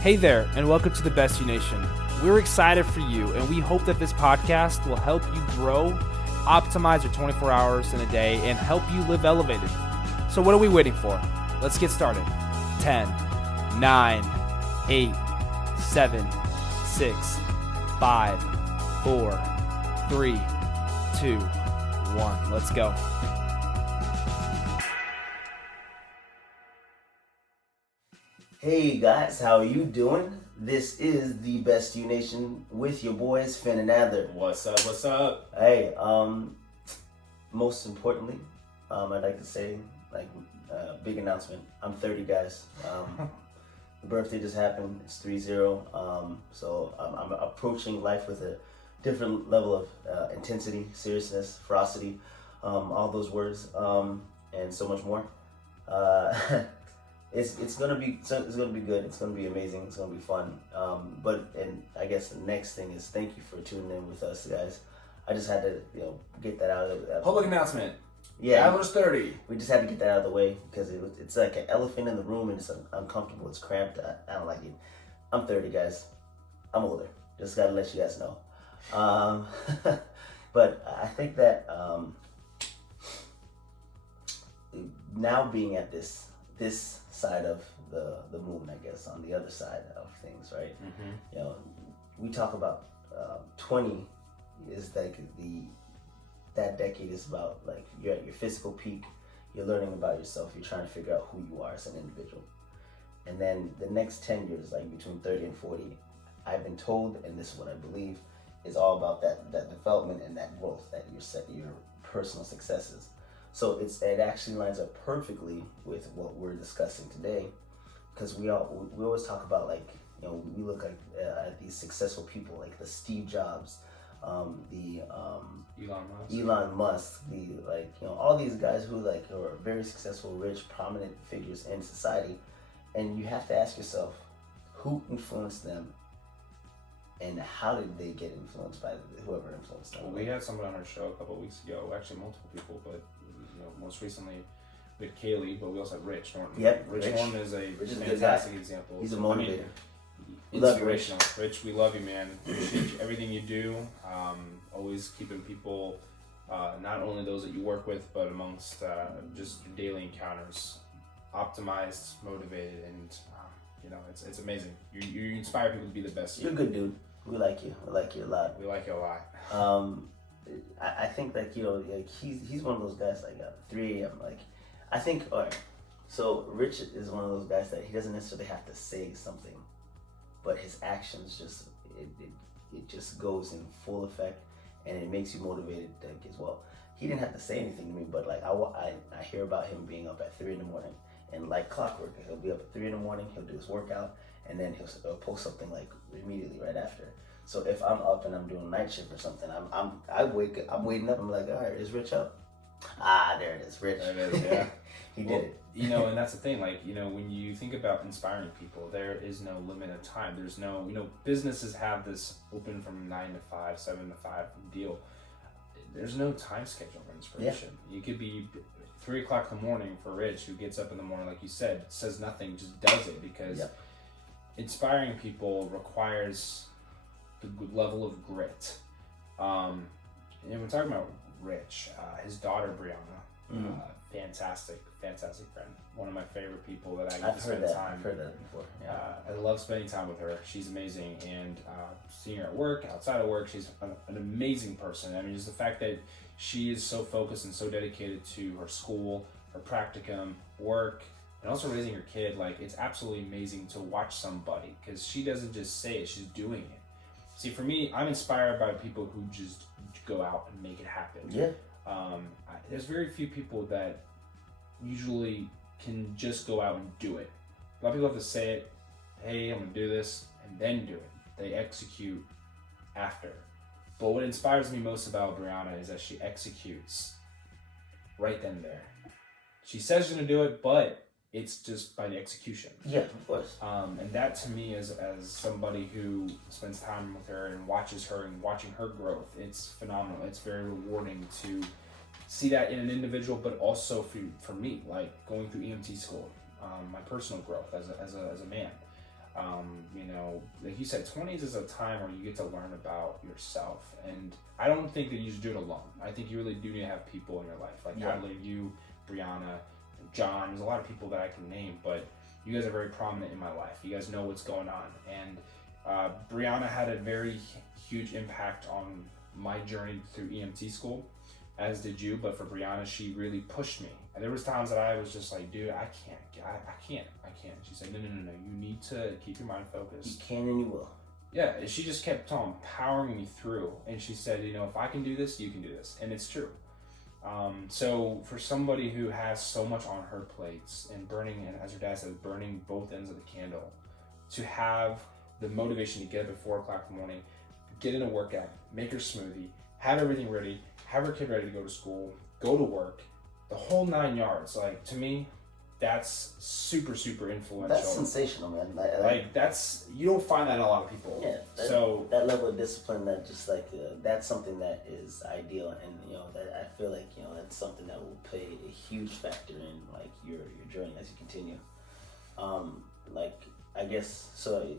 Hey there, and welcome to the Best You Nation. We're excited for you, and we hope that this podcast will help you grow, optimize your 24 hours in a day, and help you live elevated. So what are we waiting for? Let's get started. 10, 9, 8, 7, 6, 5, 4, 3, 2, 1. Let's go. Hey guys, how are you doing? This is the Best You Nation with your boys Finn and Adler. What's up? What's up? Hey, most importantly, I'd like to say, big announcement. I'm 30, guys. The birthday just happened. It's 3-0. So I'm approaching life with a different level of intensity, seriousness, ferocity, all those words, and so much more. It's gonna be good. It's gonna be amazing. It's gonna be fun. And I guess the next thing is thank you for tuning in with us, guys. I just had to get that out of the Public announcement. Yeah, Adler's 30. we just had to get that out of the way because it's like an elephant in the room and it's uncomfortable. It's cramped. I don't like it. I'm 30, guys. I'm older. Just gotta let you guys know. But I think that now being at this side of the moon, I guess, on the other side of things, right? Mm-hmm. We talk about 20 is like that decade is about like you're at your physical peak, you're learning about yourself, you're trying to figure out who you are as an individual. And then the next 10 years, like between 30 and 40, I've been told, and this is what I believe, is all about that development and that growth, that your personal successes. So it actually lines up perfectly with what we're discussing today, because we always talk about we look at these successful people like the Steve Jobs, the Elon Musk, all these guys who are very successful, rich, prominent figures in society, and you have to ask yourself who influenced them and how did they get influenced by whoever influenced them. Well, we had someone on our show a couple of weeks ago, actually multiple people, but most recently with Kaylee, but we also had Rich Norton. Yep, Rich Norton is a Rich is a fantastic example. He's a motivator. Inspirational. Rich, we love you, man. Appreciate everything you do. Always keeping people, not only those that you work with, but amongst just your daily encounters, optimized, motivated, and it's amazing. You inspire people to be the best. You're a good dude. We like you. We like you a lot. We like you a lot. I think he's one of those guys at 3 a.m. I think, all right, so Rich is one of those guys that he doesn't necessarily have to say something, but his actions it just goes in full effect, and it makes you motivated as well. He didn't have to say anything to me, but I hear about him being up at 3 in the morning, and like clockwork, he'll be up at 3 in the morning, he'll do his workout, and then he'll post something immediately right after. So if I'm up and I'm doing night shift or something, I'm waiting up. I'm like, all right, is Rich up? Ah, there it is, Rich. There it is, yeah. He did it. And that's the thing. When you think about inspiring people, there is no limit of time. There's no, businesses have this open from 9 to 5, 7 to 5 deal. There's no time schedule for inspiration. Yeah. You could be 3 o'clock in the morning for Rich, who gets up in the morning, like you said, says nothing, just does it, because inspiring people requires the level of grit. And we're talking about Rich, his daughter Brianna, fantastic friend, one of my favorite people that I get to spend time. I've heard that before. Yeah. I love spending time with her. She's amazing, and seeing her at work, outside of work, she's an amazing person. I mean, just the fact that she is so focused and so dedicated to her school, her practicum, work, and also raising her kid. It's absolutely amazing to watch somebody, because she doesn't just say it, she's doing it. See, for me, I'm inspired by people who just go out and make it happen. Yeah. There's very few people that usually can just go out and do it. A lot of people have to say it, hey, I'm going to do this, and then do it. They execute after. But what inspires me most about Brianna is that she executes right then and there. She says she's going to do it, but it's just by the execution. Yeah, of course. And that to me, as somebody who spends time with her and watches her and watching her growth, it's phenomenal. It's very rewarding to see that in an individual, but also for me, going through EMT school, my personal growth as a man. like you said, 20s is a time where you get to learn about yourself. And I don't think that you should do it alone. I think you really do need to have people in your life. Like Adler, you, Brianna, John, there's a lot of people that I can name, but you guys are very prominent in my life. You guys know what's going on. And Brianna had a very huge impact on my journey through EMT school, as did you. But for Brianna, she really pushed me. And there was times that I was just like, dude, I can't. She said, no. You need to keep your mind focused. You can and you will. Yeah, and she just kept on powering me through. And she said, if I can do this, you can do this. And it's true. So for somebody who has so much on her plates and burning, and as her dad said, burning both ends of the candle, to have the motivation to get up at 4 o'clock in the morning, get in a workout, make her smoothie, have everything ready, have her kid ready to go to school, go to work, the whole 9 yards. Like, to me, that's super, super influential. That's sensational, man. Like that's, you don't find that in a lot of people. Yeah. That level of discipline, that just that's something that is ideal, and that I feel like that's something that will play a huge factor in like your journey as you continue. Like I guess so.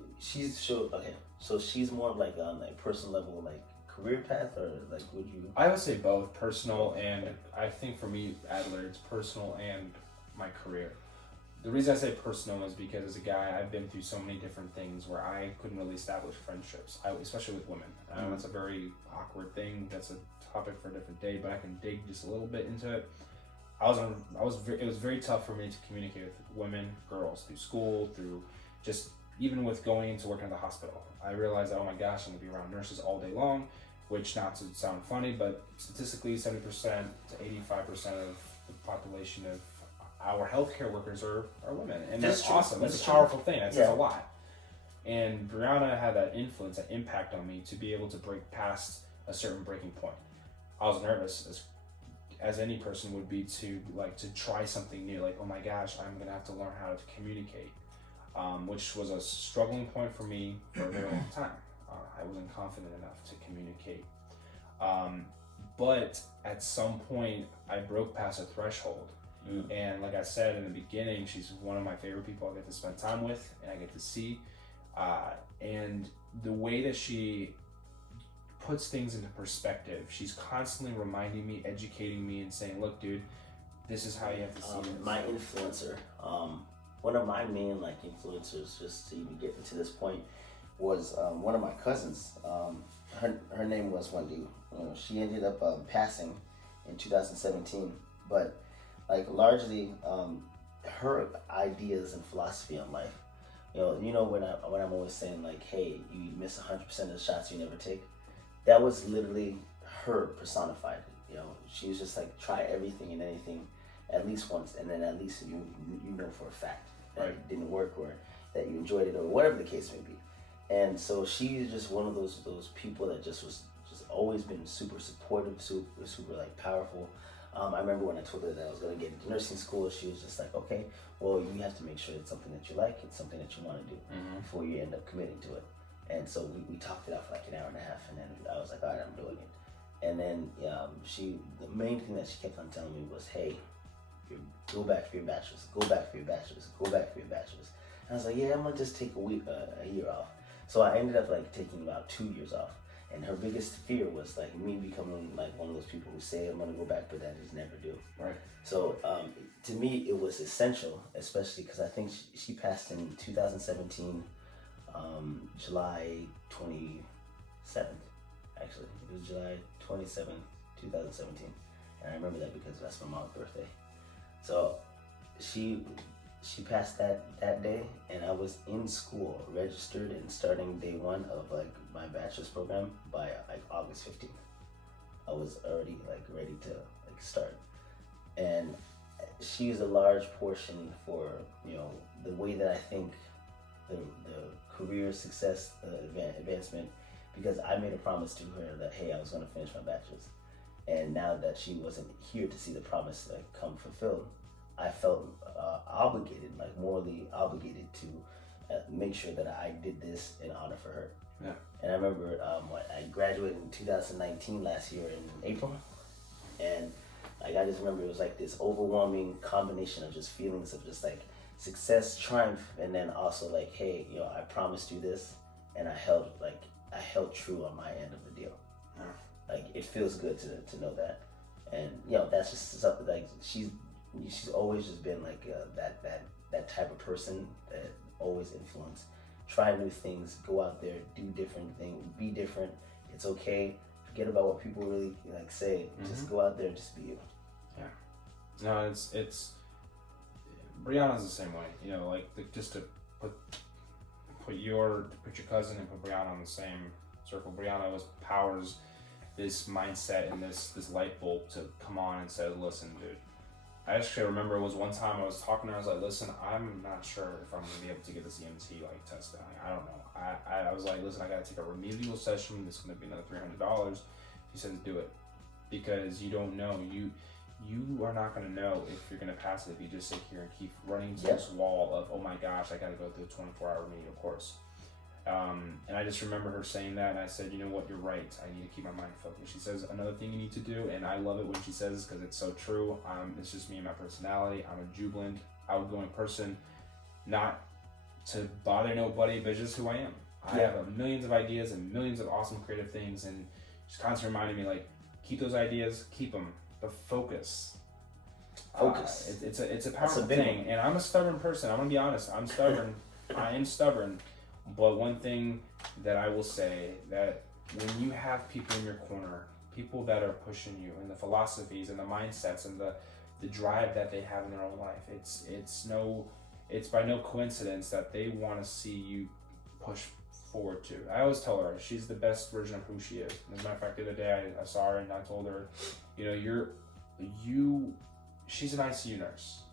So she's more of like on like personal level, like career path, or like would you? I would say both personal and I think for me, Adler, it's personal and my career. The reason I say personal is because as a guy, I've been through so many different things where I couldn't really establish friendships, especially with women. I know that's a very awkward thing. That's a topic for a different day, but I can dig just a little bit into it. It was very tough for me to communicate with women, girls, through school, through just even with going into working at the hospital. I realized that, oh my gosh, I'm gonna be around nurses all day long, which, not to sound funny, but statistically 70% to 85% of the population of our healthcare workers are women, and that's awesome. That's a powerful thing. That says a lot. And Brianna had that influence, that impact on me to be able to break past a certain breaking point. I was nervous, as any person would be, to try something new. Like, oh my gosh, I'm gonna have to learn how to communicate, which was a struggling point for me for a very long time. I wasn't confident enough to communicate, but at some point I broke past a threshold. And like I said in the beginning, she's one of my favorite people I get to spend time with and I get to see. And the way that she puts things into perspective, she's constantly reminding me, educating me, and saying, look, dude, this is how you have to see it. My influencer, one of my main influencers, just to even get into this point, was one of my cousins. Her name was Wendy. She ended up passing in 2017, but largely her ideas and philosophy on life. When I'm always saying hey, you miss 100% of the shots you never take. That was literally her personified. She was just try everything and anything at least once, and then at least you know for a fact that it didn't work, or that you enjoyed it, or whatever the case may be. And so she's just one of those people that just always been super supportive, super powerful. I remember when I told her that I was going to get into nursing school, she was just okay, well, you have to make sure it's something that you like, it's something that you want to do before you end up committing to it. And so we talked it out for an hour and a half, and then I was like, all right, I'm doing it. And then the main thing that she kept on telling me was, hey, go back for your bachelor's, go back for your bachelor's, go back for your bachelor's. And I was like, yeah, I'm going to just take a year off. So I ended up taking about 2 years off. And her biggest fear was me becoming one of those people who say I'm gonna go back, but that just never do. Right. So to me, it was essential, especially because I think she passed in 2017, July 27th. Actually, it was July 27th, 2017, and I remember that because that's my mom's birthday. So she passed that day, and I was in school, registered and starting day one of my bachelor's program by August 15th. I was already ready to start, and she's a large portion for the way that I think the career success, the advancement, because I made a promise to her that hey, I was going to finish my bachelor's, and now that she wasn't here to see the promise come fulfilled, I felt obligated, morally obligated to make sure that I did this in honor for her. Yeah. And I remember I graduated in 2019 last year in April, and I just remember it was this overwhelming combination of just feelings of just success, triumph, and then also hey, I promised you this, and I held true on my end of the deal. Like, it feels good to know that, and that's just something, like, she's always just been like that type of person that always influence. Try new things, go out there, do different things, be different. It's okay. Forget about what people really like say. Just go out there and just be you. Yeah. No, it's Brianna's the same way. Like, just to put your cousin and put Brianna on the same circle. Brianna powers this mindset and this light bulb to come on and say, listen, dude. I actually remember it was one time I was talking to her. I was like, listen, I'm not sure if I'm gonna be able to get this EMT test done. I don't know. I was like, listen, I gotta take a remedial session. It's gonna be another $300. She says, do it, because you don't know. You are not gonna know if you're gonna pass it if you just sit here and keep running to this wall of, oh my gosh, I gotta go through a 24-hour remedial course. And I just remember her saying that, and I said, you know what, you're right. I need to keep my mind focused. She says, another thing you need to do, and I love it when she says this because it's so true. It's just me and my personality. I'm a jubilant, outgoing person, not to bother nobody, but just who I am. I have millions of ideas and millions of awesome creative things, and she's constantly reminding me, like, keep those ideas, keep them, but focus. It's a powerful thing, and I'm a stubborn person. I'm gonna be honest. I'm stubborn. I am stubborn. But one thing that I will say, that when you have people in your corner, people that are pushing you, and the philosophies and the mindsets and the drive that they have in their own life, it's by no coincidence that they want to see you push forward too. I always tell her she's the best version of who she is. As a matter of fact, the other day I saw her and I told her, she's an ICU nurse,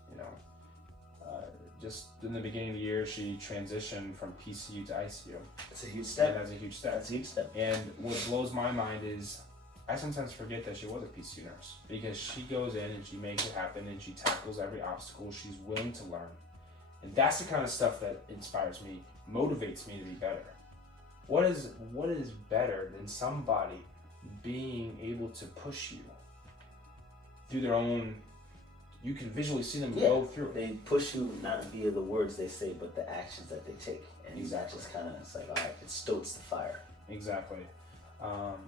just in the beginning of the year, she transitioned from PCU to ICU. It's a huge step. And that's a huge step. That's a huge step. And what blows my mind is I sometimes forget that she was a PCU nurse, because she goes in and she makes it happen and she tackles every obstacle. She's willing to learn. And that's the kind of stuff that inspires me, motivates me to be better. What is better than somebody being able to push you through their own? You can visually see them go through. They push you not via the words they say, but the actions that they take. And that just kind of, it's like, all right, it stokes the fire. Exactly. And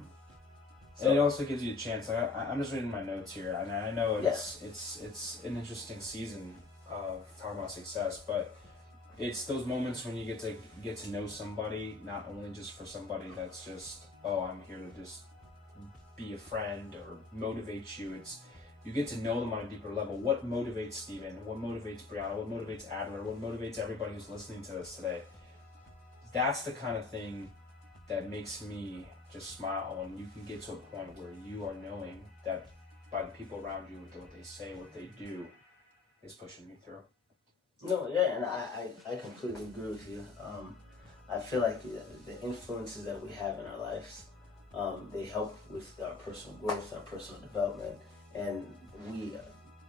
it also gives you a chance. Like, I'm just reading my notes here, and I know it's an interesting season of talking about success, but it's those moments when you get to know somebody, not only just for somebody that's just, oh, I'm here to just be a friend or motivate you. You get to know them on a deeper level. What motivates Steven? What motivates Brianna? What motivates Adler? What motivates everybody who's listening to this today? That's the kind of thing that makes me just smile when you can get to a point where you are knowing that by the people around you, what they say, what they do, is pushing you through. No, yeah, and I completely agree with you. I feel like the influences that we have in our lives, they help with our personal growth, our personal development, and we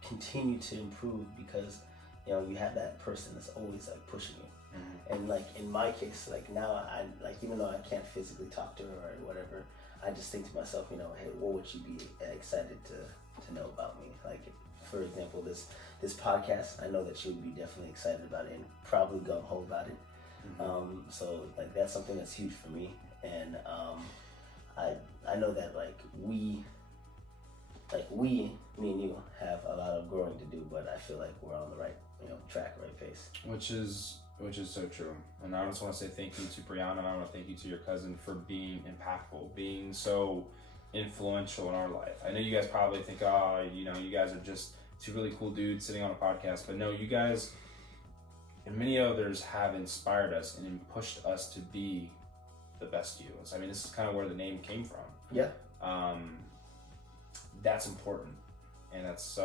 continue to improve because you have that person that's always like pushing you. Mm-hmm. And like in my case, like now I like, even though I can't physically talk to her or whatever, I just think to myself, hey, what would she be excited to know about me? Like, for example, this podcast, I know that she would be definitely excited about it and probably gung-ho about it. Mm-hmm. So like that's something that's huge for me, and I know that me and you have a lot of growing to do, but I feel like we're on the right track, right pace. Which is so true. And I just want to say thank you to Brianna, and I want to thank you to your cousin for being impactful, being so influential in our life. I know you guys probably think, you guys are just two really cool dudes sitting on a podcast, but no, you guys and many others have inspired us and pushed us to be the best you. I mean, this is kind of where the name came from. Yeah. That's important, and it's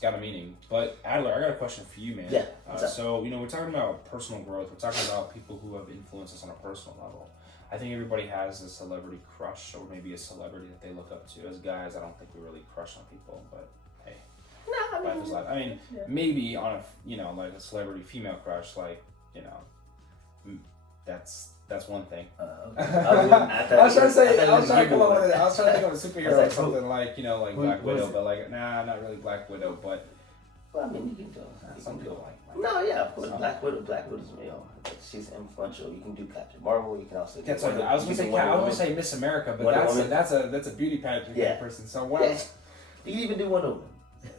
got a meaning. But Adler, I got a question for you, man. Yeah. So we're talking about personal growth. We're talking about people who have influenced us on a personal level. I think everybody has a celebrity crush, or maybe a celebrity that they look up to. As guys, I don't think we really crush on people, but hey, life is life. I mean, maybe on a like a celebrity female crush, that's one thing. Okay. I was trying to think of a superhero or something like Black Widow, but not really Black Widow, but Well, I mean, you can do. Some people like. No, yeah, of course. Some- Black Widow's, she's influential. You can do Captain Marvel. You can also. That's do what I was you gonna can say. do I was Wonder gonna say Woman. Miss America, but Wonder that's Woman. that's a beauty pageant Yeah. person. So what Yeah. else? You can even do Wonder Woman.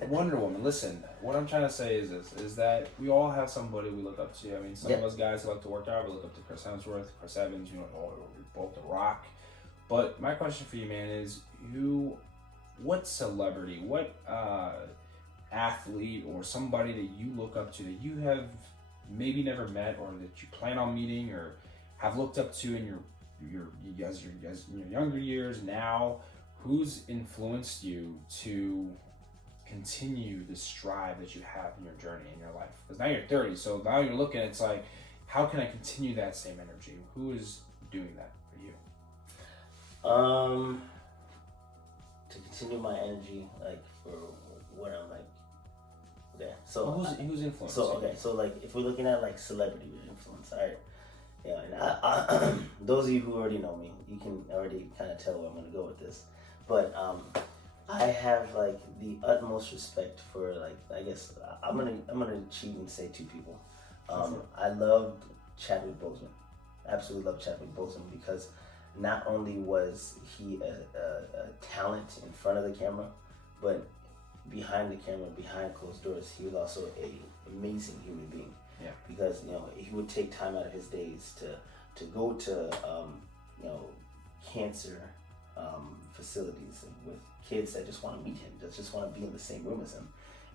Wonder Woman. Listen, what I'm trying to say is this: is that we all have somebody we look up to. I mean, some of us guys who like to work out, we look up to Chris Hemsworth, Chris Evans. Both The Rock. But my question for you, man, is what celebrity, what athlete, or somebody that you look up to that you have maybe never met, or that you plan on meeting, or have looked up to in your younger years now, who's influenced you to continue the strive that you have in your journey in your life? Because now you're 30, so now you're looking, it's like, how can I continue that same energy? Who is doing that for you? To continue my energy, like, for what I'm like. Okay, so Who's influenced? so you? okay, so like if we're looking at like celebrity influence, all right. Yeah, and I those of you who already know me, you can already kind of tell where I'm gonna go with this. But I have like the utmost respect for, like, I guess I'm gonna cheat and say two people. I loved Chadwick Boseman. Absolutely love Chadwick Boseman because not only was he a talent in front of the camera, but behind the camera, behind closed doors, he was also a amazing human being. Yeah. Because he would take time out of his days to go to cancer facilities with kids that just want to meet him, that just want to be in the same room as him,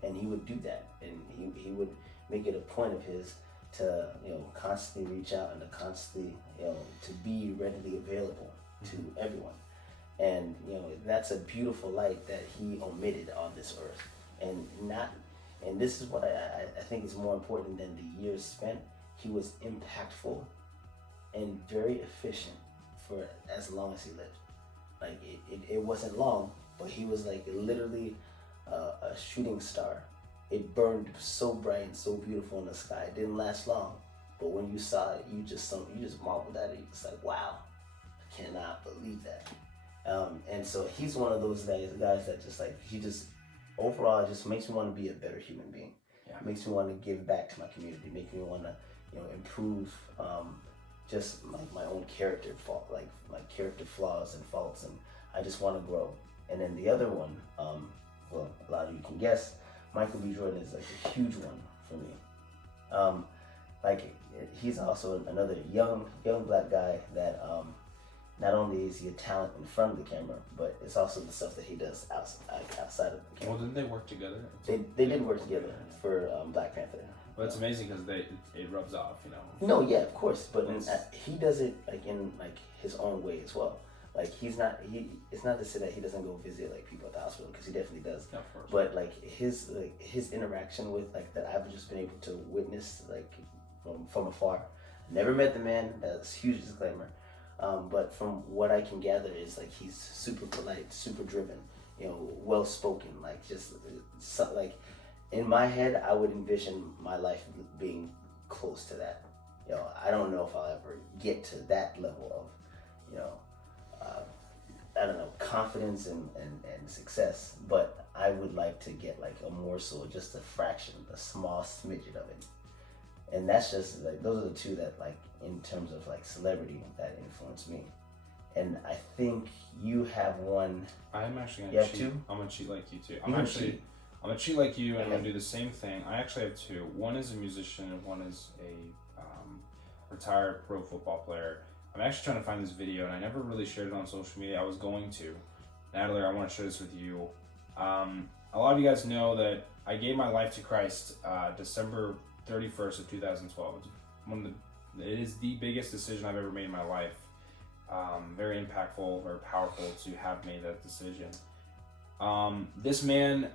and he would do that, and he would make it a point of his to constantly reach out and to constantly to be readily available to everyone. And that's a beautiful light that he omitted on this earth. And this is what I think is more important than the years spent. He was impactful and very efficient for as long as he lived. Like it wasn't long, but he was like literally a shooting star. It burned so bright and so beautiful in the sky. It didn't last long, but when you saw it, you just marveled at it. It's like, wow, I cannot believe that. And so he's one of those guys that just like, overall, it just makes me want to be a better human being. Yeah. It makes me want to give back to my community. Makes me want to improve just like my own character like my character flaws and faults, and I just want to grow. And then the other one, well, a lot of you can guess, Michael B. Jordan is like a huge one for me. Like he's also another young black guy that not only is he a talent in front of the camera, but it's also the stuff that he does outside of the camera. Well, didn't they work together? They did work together for Black Panther. Well, it's amazing because it rubs off, No, yeah, of course, but he does it like in like his own way as well. Like it's not to say that he doesn't go visit like people at the hospital, because he definitely does. Yeah, of course. But like his interaction with like that I've just been able to witness like from afar. Never met the man. That's a huge disclaimer. But from what I can gather is like he's super polite, super driven, well spoken. Like just like in my head, I would envision my life being close to that. I don't know if I'll ever get to that level of, I don't know, confidence and success. But I would like to get like a morsel, just a fraction, a small smidget of it. And that's just like, those are the two that like in terms of like celebrity that influenced me. And I think you have one. I'm actually You gonna have cheat. two? I'm gonna cheat like you too. You can cheat. I'm gonna cheat like you, and I'm Okay. gonna do the same thing. I actually have two. One is a musician, and one is a retired pro football player. I'm actually trying to find this video, and I never really shared it on social media. I was going to. Natalie, I want to share this with you. A lot of you guys know that I gave my life to Christ December 31st of 2012. It is the biggest decision I've ever made in my life. Very impactful, very powerful to have made that decision. This man,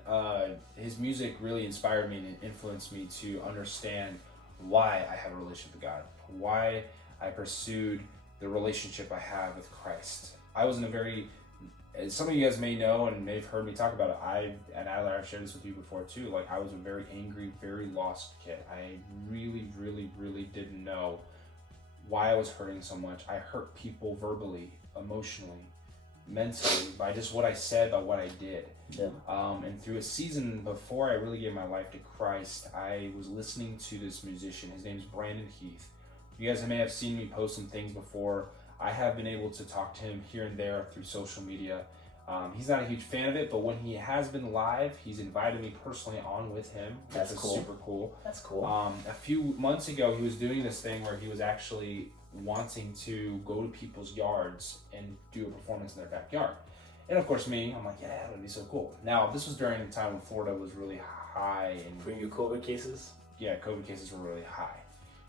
his music really inspired me and influenced me to understand why I have a relationship with God, why I pursued the relationship I have with Christ. I was in a very, as some of you guys may know and may have heard me talk about it, I've shared this with you before too, like I was a very angry, very lost kid. I really, really, really didn't know why I was hurting so much. I hurt people verbally, emotionally, mentally by just what I said, by what I did. Yeah. And through a season before I really gave my life to Christ, I was listening to this musician. His name's Brandon Heath. You guys may have seen me post some things before. I have been able to talk to him here and there through social media. He's not a huge fan of it, but when he has been live, he's invited me personally on with him. That's which is cool. super cool. That's cool. A few months ago, he was doing this thing where he was actually wanting to go to people's yards and do a performance in their backyard. And of course, I'm like, yeah, that would be so cool. Now, this was during the time when Florida was really high, and For your COVID cases? yeah, COVID cases were really high.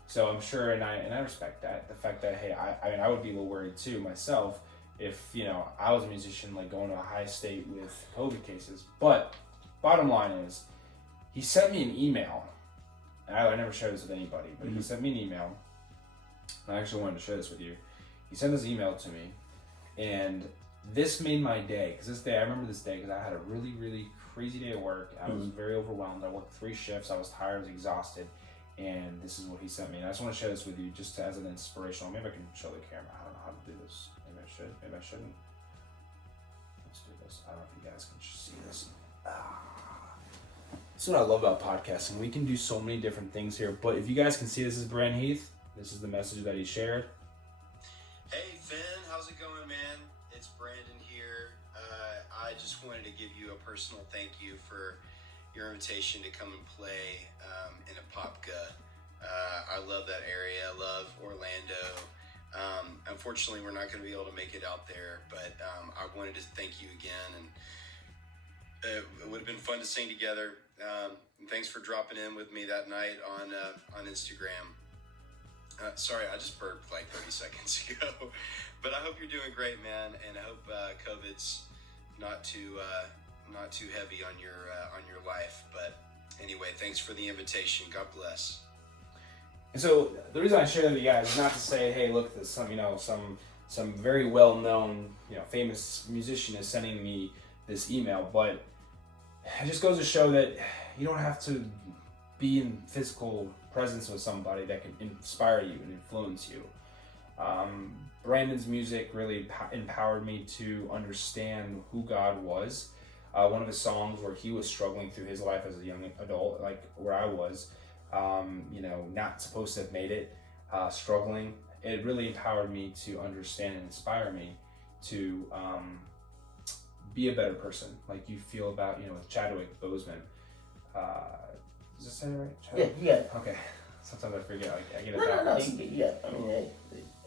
So I'm sure, and I respect that. The fact that, hey, I would be a little worried too myself if, I was a musician like going to a high state with COVID cases. But bottom line is, he sent me an email. And I never shared this with anybody, but he sent me an email. And I actually wanted to share this with you. He sent this email to me, and this made my day. Because this day, I remember this day because I had a really, really crazy day at work. I was very overwhelmed. I worked 3 shifts. I was tired. I was exhausted. And this is what he sent me. And I just want to share this with you just as an inspirational. Maybe I can show the camera. I don't know how to do this. Maybe I should. Maybe I shouldn't. Let's do this. I don't know if you guys can see this. This is what I love about podcasting. We can do so many different things here. But if you guys can see, this is Brandon Heath. This is the message that he shared. Hey Finn, how's it going, man? It's Brandon here. I just wanted to give you a personal thank you for your invitation to come and play in Apopka. I love that area. I love Orlando. Unfortunately, we're not going to be able to make it out there, but I wanted to thank you again, and it would have been fun to sing together. And thanks for dropping in with me that night on Instagram. Sorry, I just burped like 30 seconds ago, but I hope you're doing great, man, and I hope COVID's not too heavy on your life. But anyway, thanks for the invitation. God bless. And so the reason I share that with you guys is not to say, hey, look, this some very well known famous musician is sending me this email, but it just goes to show that you don't have to be in physical presence with somebody that can inspire you and influence you. Brandon's music really empowered me to understand who God was. One of his songs where he was struggling through his life as a young adult, like where I was, not supposed to have made it, struggling. It really empowered me to understand and inspire me to be a better person, like you feel about, with Chadwick Boseman. Is this right? Chadwick? Yeah. Okay. Sometimes I forget. I get it No. backwards. Hey.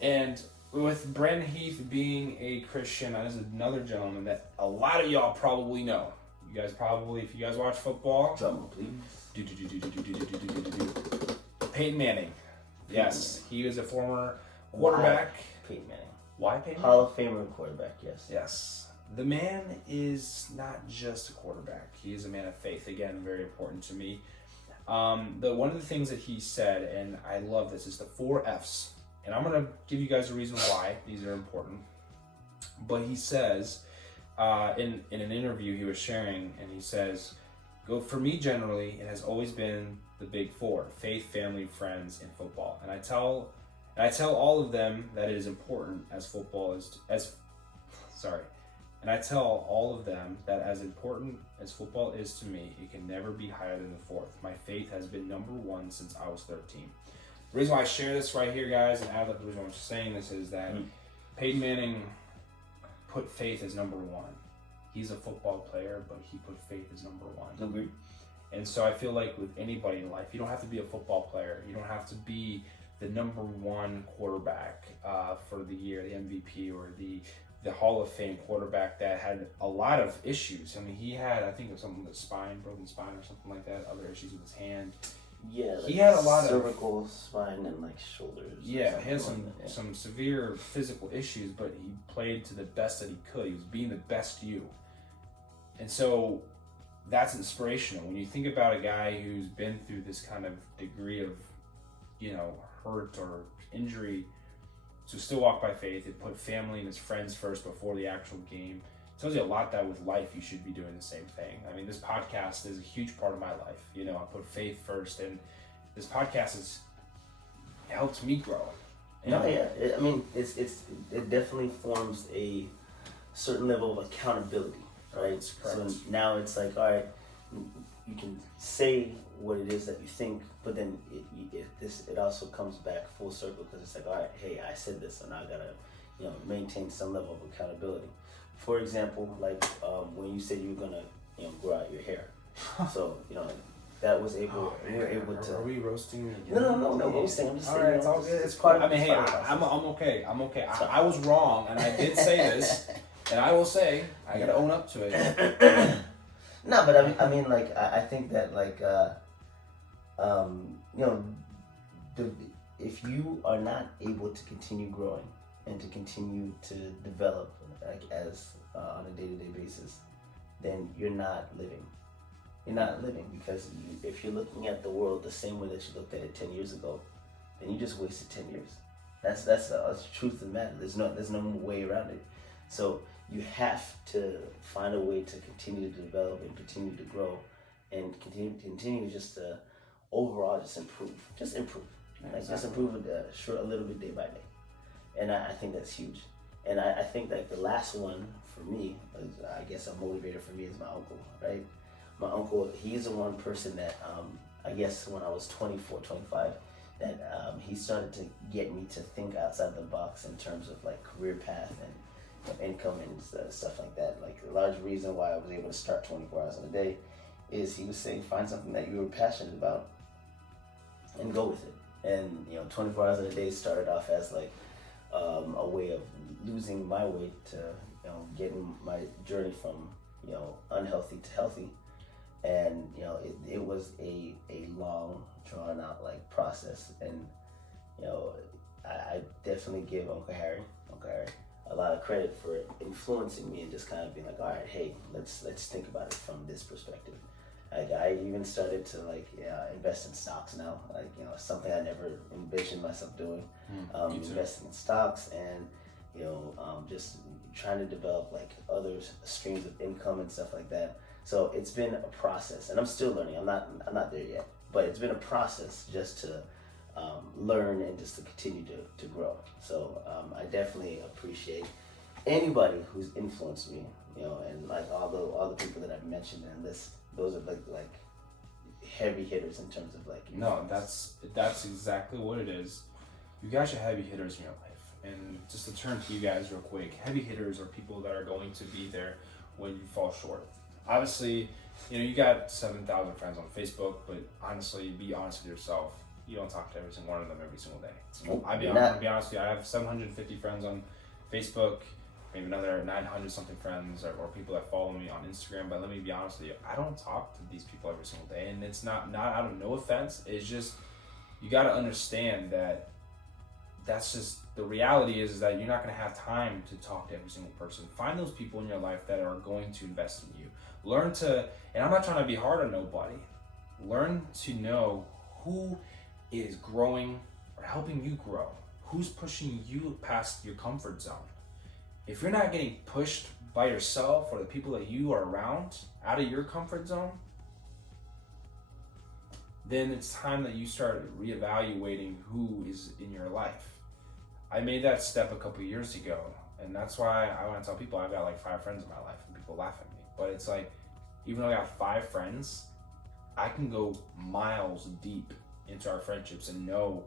And with Brandon Heath being a Christian, there's another gentleman that a lot of y'all probably know. You guys probably, if you guys watch football, Drum roll, please. Peyton Manning. Yes, he was a former quarterback. Peyton Manning. Why Peyton Manning? Hall of Famer quarterback, yes. Yes. The man is not just a quarterback. He is a man of faith. Again, very important to me. One of the things that he said, and I love this, is the 4 F's. And I'm going to give you guys a reason why these are important. But he says, in an interview he was sharing, and he says, for me generally, it has always been the big 4: faith, family, friends, and football. And I tell all of them that it is important as football is, and I tell all of them that as important as football is to me, it can never be higher than the 4th. My faith has been number 1 since I was 13. The reason why I share this right here, guys, and the reason why I'm saying this is that Peyton Manning put faith as number 1. He's a football player, but he put faith as number 1. Agreed. And so I feel like with anybody in life, you don't have to be a football player. You don't have to be the number 1 quarterback for the year, the MVP, or the Hall of Fame quarterback that had a lot of issues. I mean, he had, I think, something with broken spine or something like that, other issues with his hand. Yeah, like he had a lot of cervical spine and like shoulders. Yeah, he had some severe physical issues, but he played to the best that he could. He was being the best you. And so that's inspirational. When you think about a guy who's been through this kind of degree of, hurt or injury, to still walk by faith, and put family and his friends first before the actual game, it tells you a lot that with life you should be doing the same thing. I mean, this podcast is a huge part of my life. I put faith first, and this podcast has helped me grow. No, yeah. It definitely forms a certain level of accountability, right? That's correct. So now it's like, all right, you can say what it is that you think, but then it also comes back full circle, because it's like, all right, hey, I said this, and I gotta, maintain some level of accountability. For example, like when you said you were gonna, grow out your hair, so that was able, we were able to. Are we roasting again? No roasting. I'm just saying. All right, it's all good. It's part of. I mean, hey, it's part of the I'm okay. I was wrong, and I did say this, and I will say I gotta own up to it. No, but I mean, like, I think that, like, if you are not able to continue growing and to continue to develop, like, as on a day-to-day basis, then you're not living. You're not living, because if you're looking at the world the same way that you looked at it 10 years ago, then you just wasted 10 years. That's the truth of the matter. There's no way around it. So you have to find a way to continue to develop and continue to grow, and continue just to overall just improve. Just improve. Like, just improve a little bit day by day. And I think that's huge. And I think like the last one for me, I guess a motivator for me, is my uncle, right? My uncle, he's the one person that I guess when I was 24, 25, that he started to get me to think outside the box in terms of like career path and income and stuff like that. Like, a large reason why I was able to start 24 hours in a day is he was saying, find something that you were passionate about and go with it. And 24 hours in a day started off as like a way of losing my weight to getting my journey from unhealthy to healthy. And it was a long, drawn out like process. And I definitely give Uncle Harry a lot of credit for influencing me and just kind of being like, all right, hey, let's think about it from this perspective. Like, I even started to invest in stocks now, something I never envisioned myself doing. Investing in stocks and just trying to develop like other streams of income and stuff like that. So it's been a process, and I'm still learning. I'm not there yet, but it's been a process just to learn and just to continue to grow. So I definitely appreciate anybody who's influenced me, and like all the people that I've mentioned in this. Those are like heavy hitters in terms of like influence. No, that's exactly what it is. You guys are heavy hitters in your life, and just to turn to you guys real quick, heavy hitters are people that are going to be there when you fall short. Obviously, you got 7,000 friends on Facebook, but honestly, be honest with yourself. You don't talk to every single one of them every single day. Nope, I'll be honest with you. I have 750 friends on Facebook, maybe another 900 something friends or people that follow me on Instagram. But let me be honest with you, I don't talk to these people every single day, and it's not out of no offense. It's just, you got to understand that that's just the reality is that you're not going to have time to talk to every single person. Find those people in your life that are going to invest in you. Learn to, and I'm not trying to be hard on nobody, learn to know who is growing or helping you grow, who's pushing you past your comfort zone. If you're not getting pushed by yourself or the people that you are around out of your comfort zone, then it's time that you start reevaluating who is in your life. I made that step a couple years ago, and that's why I want to tell people I've got like 5 friends in my life, and people laugh at me. But it's like, even though I got 5 friends, I can go miles deep into our friendships and know,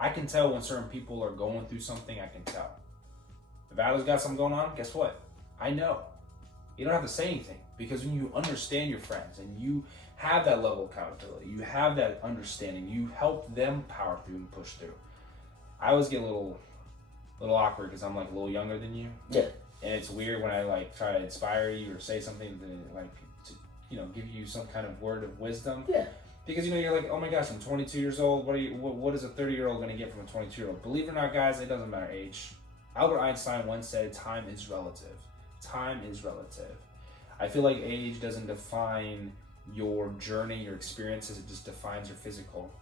I can tell when certain people are going through something. I can tell. If Adler's got something going on, guess what? I know. You don't have to say anything, because when you understand your friends and you have that level of accountability, you have that understanding, you help them power through and push through. I always get a little awkward because I'm like a little younger than you. Yeah. And it's weird when I like try to inspire you or say something to give you some kind of word of wisdom. Yeah. Because you're like, oh my gosh, I'm 22 years old. What is a 30-year-old going to get from a 22-year-old? Believe it or not, guys, it doesn't matter age. Albert Einstein once said, time is relative. Time is relative. I feel like age doesn't define your journey, your experiences. It just defines your physical.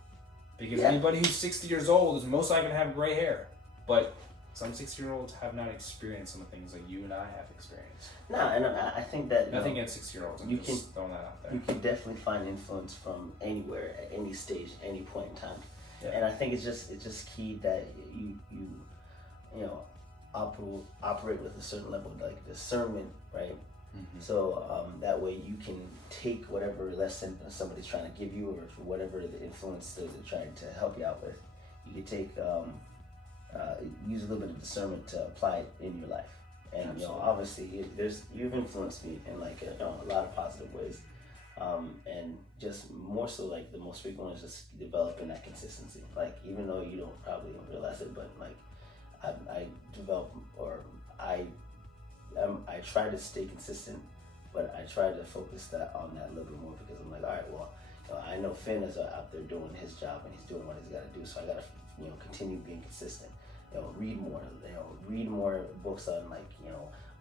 Because anybody who's 60 years old is most likely going to have gray hair. But some 60-year-olds have not experienced some of the things that you and I have experienced. No, and I think that nothing against 60-year-olds. I'm just throwing that out there. You can definitely find influence from anywhere, at any stage, any point in time. Yeah. And I think it's just key that you operate with a certain level of like discernment, right? So that way you can take whatever lesson somebody's trying to give you, or whatever the influence that they're trying to help you out with. You can take use a little bit of discernment to apply it in your life. And Absolutely. you know, obviously, you've influenced me in like a lot of positive ways. And just more so, like the most frequent one is just developing that consistency. Like even though you don't probably realize it, but like I develop, or I try to stay consistent, but I try to focus on that a little bit more, because I'm like, all right, well, I know Finn is out there doing his job and he's doing what he's got to do, so I got to continue being consistent. Read more books on like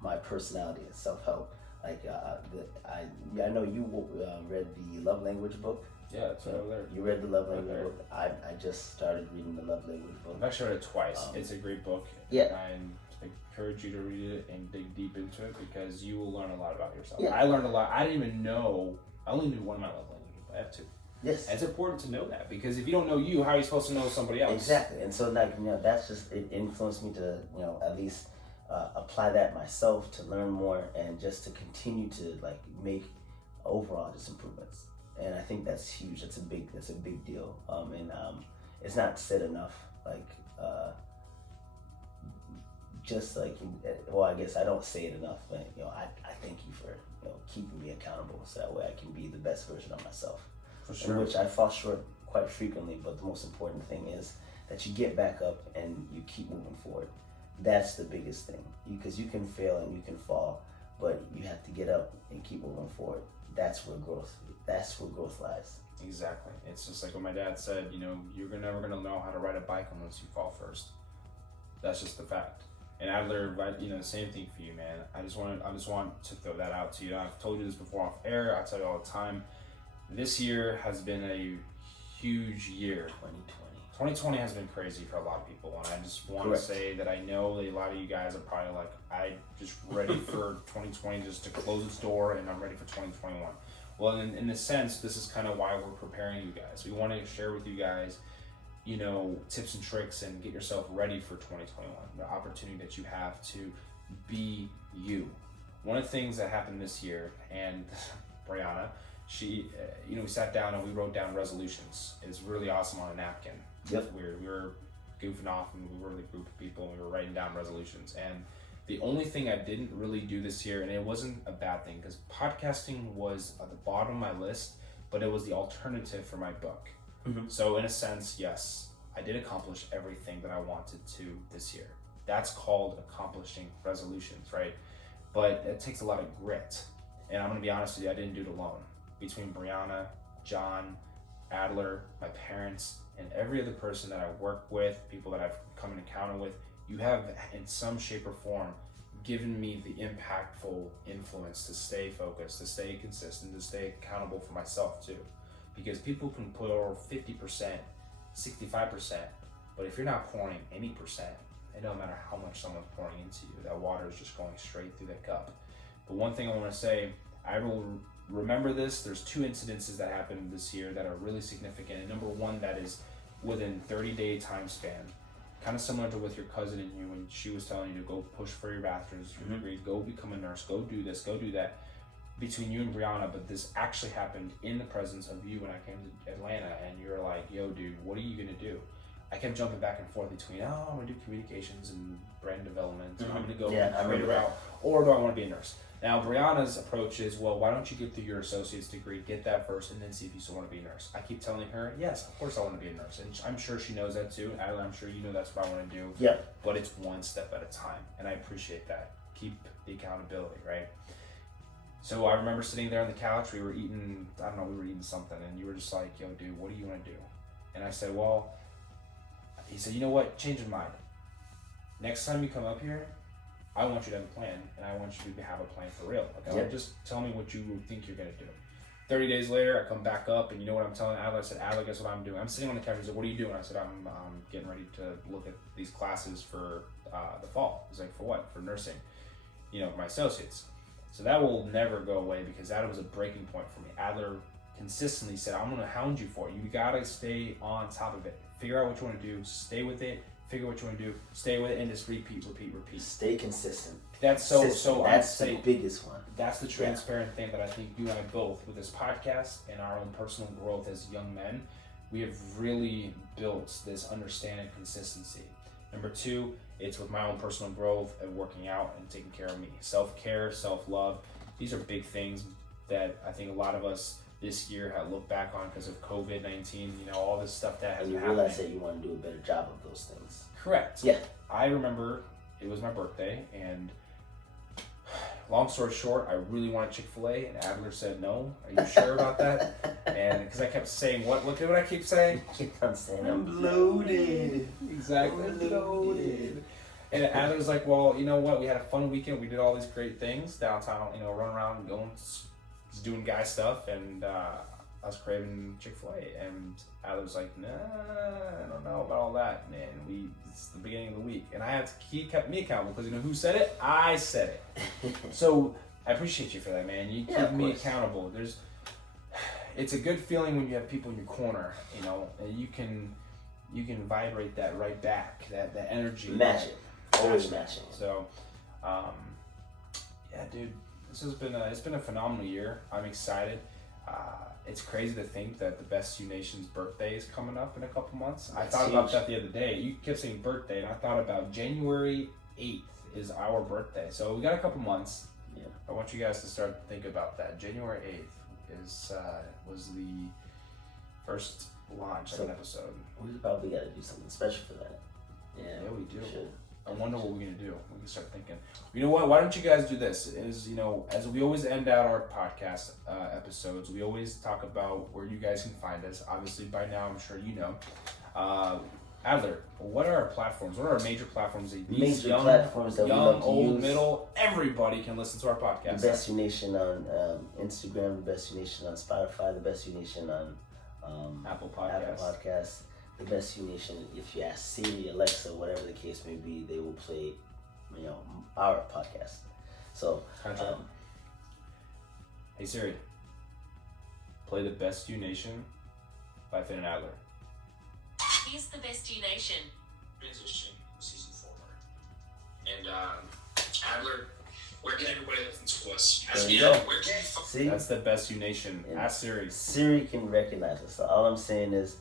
my personality and self-help. Like I know you read the Love Language book. Yeah, it's over there. You read the Love Language book. I just started reading the Love Language book. I've actually read it twice. It's a great book. Yeah. I encourage you to read it and dig deep into it, because you will learn a lot about yourself. Yeah. I learned a lot. I didn't even know. I only knew one of my love languages, but I have two. Yes. It's important to know that, because if you don't know you, how are you supposed to know somebody else? Exactly. And so like that's just, it influenced me to at least apply that myself, to learn more, and just to continue to like make overall just improvements. And I think that's huge. That's a big deal. And it's not said enough. Like just like, well, I guess I don't say it enough, but I thank you for keeping me accountable, so that way I can be the best version of myself. For sure. In which I fall short quite frequently, but the most important thing is that you get back up and you keep moving forward. That's the biggest thing, because you can fail and you can fall, but you have to get up and keep moving forward. That's where growth lies. Exactly. It's just like what my dad said, you're never going to know how to ride a bike unless you fall first. That's just the fact. And Adler, the same thing for you, man. I just want to throw that out to you. I've told you this before off air. I tell you all the time. This year has been a huge year. 2020 has been crazy for a lot of people, and I just want to say that I know that a lot of you guys are probably like, I just ready for 2020 just to close its door, and I'm ready for 2021. Well, in a sense, this is kind of why we're preparing you guys. We want to share with you guys, tips and tricks, and get yourself ready for 2021, the opportunity that you have to be you. One of the things that happened this year, and Brianna, she, we sat down and we wrote down resolutions. It's really awesome on a napkin. Yep. It's weird. We were goofing off, and we were the group of people, and we were writing down resolutions. And the only thing I didn't really do this year, and it wasn't a bad thing, because podcasting was at the bottom of my list, but it was the alternative for my book. Mm-hmm. So in a sense, yes, I did accomplish everything that I wanted to this year. That's called accomplishing resolutions, right? But it takes a lot of grit. And I'm going to be honest with you, I didn't do it alone. Between Brianna, John, Adler, my parents, and every other person that I work with, people that I've come in encounter with, you have in some shape or form given me the impactful influence to stay focused, to stay consistent, to stay accountable for myself too. Because people can pour 50%, 65%, but if you're not pouring any percent, it don't matter how much someone's pouring into you, that water is just going straight through that cup. But one thing I want to say, I will remember this. There's two incidences that happened this year that are really significant. And number one, that is within 30-day time span, kind of similar to with your cousin and you, when she was telling you to go push for your bachelor's degree, go become a nurse, go do this, go do that, between you and Brianna. But this actually happened in the presence of you when I came to Atlanta, and you were like, yo dude, what are you gonna do? I kept jumping back and forth between, I'm gonna do communications and brand development, I'm gonna go create a route, or do I want to be a nurse? Now, Brianna's approach is, well, why don't you get through your associate's degree, get that first, and then see if you still want to be a nurse. I keep telling her, yes, of course I want to be a nurse. And I'm sure she knows that too. Adler, I'm sure you know that's what I want to do. Yeah. But it's one step at a time, and I appreciate that. Keep the accountability, right? So I remember sitting there on the couch, we were eating something, and you were just like, yo, dude, what do you want to do? And I said, well, he said, you know what, change your mind. Next time you come up here, I want you to have a plan, and I want you to have a plan for real. Like, Yep. just tell me what you think you're going to do. 30 days later, I come back up, and you know what I'm telling Adler? I said, Adler, guess what I'm doing? I'm sitting on the couch. He said, what are you doing? I said, I'm getting ready to look at these classes for the fall. He's like, for what? For nursing, for my associates. So that will never go away, because that was a breaking point for me. Adler consistently said, I'm going to hound you for it. You got to stay on top of it. Figure out what you want to do, stay with it, figure what you want to do, stay with it, and just repeat. Stay consistent. That's Consistent. I'd That's say the biggest one. that's the transparent thing that I think you and I both, with this podcast and our own personal growth as young men, we have really built this understanding of consistency. Number two, it's with my own personal growth and working out and taking care of me. Self-care, self-love. These are big things that I think a lot of us this year have looked back on because of COVID-19, all this stuff that has And you been realize happening. that you want to do a better job of those things. Correct. Yeah. I remember it was my birthday, and long story short, I really wanted Chick-fil-A, and Adler said no. Are you sure about that? And because I kept saying, what did I keep saying? Keep on saying, I'm bloated. Exactly. I'm bloated. And Adler was like, well, you know what? We had a fun weekend. We did all these great things downtown, run around, going, just doing guy stuff, and I was craving Chick-fil-A, and Adler was like, nah, I don't know about all that, man. It's the beginning of the week, and he kept me accountable because who said it? I said it. So I appreciate you for that, man. You keep me accountable. It's a good feeling when you have people in your corner, and you can vibrate that right back, that energy. Match it. Always matching. So, yeah, dude, it's been a phenomenal year. I'm excited. It's crazy to think that the Best U Nation's birthday is coming up in a couple months. I thought about that the other day. You kept saying birthday, and I thought about January 8th is our birthday. So we got a couple months. Yeah. I want you guys to start to think about that. January 8th was the first launch of an episode. We probably got to do something special for that. Yeah, we do. Should. I wonder what we're gonna do. We can start thinking. You know what? Why don't you guys do this? As we always end out our podcast episodes, we always talk about where you guys can find us. Obviously, by now, I'm sure you know. Adler, what are our platforms? What are our major platforms? Platforms that we love to old, use. middle, everybody can listen to our podcast. The Best U Nation on Instagram, the Best U Nation on Spotify, the Best U Nation on Apple Podcasts. The Best U Nation, if you ask Siri, Alexa, whatever the case may be, they will play, our podcast. So, hey Siri, play the Best U Nation by Finn and Adler. Here's the Best U Nation. Transition season 4. And Adler, where can everybody listen to us? There you go. Where can you see, That's the Best U Nation. Ask Siri. Siri can recognize us. So all I'm saying is,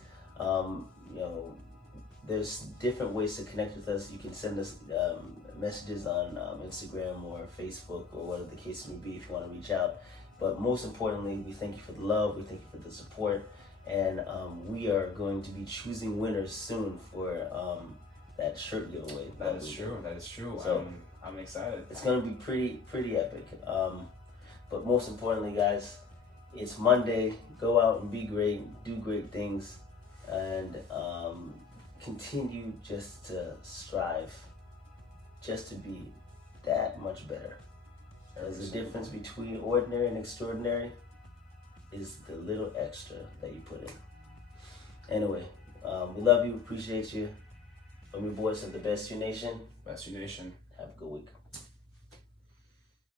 there's different ways to connect with us. You can send us messages on Instagram or Facebook or whatever the case may be if you want to reach out. But most importantly, we thank you for the love. We thank you for the support. And we are going to be choosing winners soon for that shirt giveaway. That is true. So, I'm excited. It's going to be pretty epic. But most importantly, guys, it's Monday. Go out and be great. Do great things. And continue just to strive just to be that much better. There's a difference between ordinary and extraordinary is the little extra that you put in. Anyway, we love you, appreciate you. From your boys of the Best U Nation. Best U Nation. Have a good week.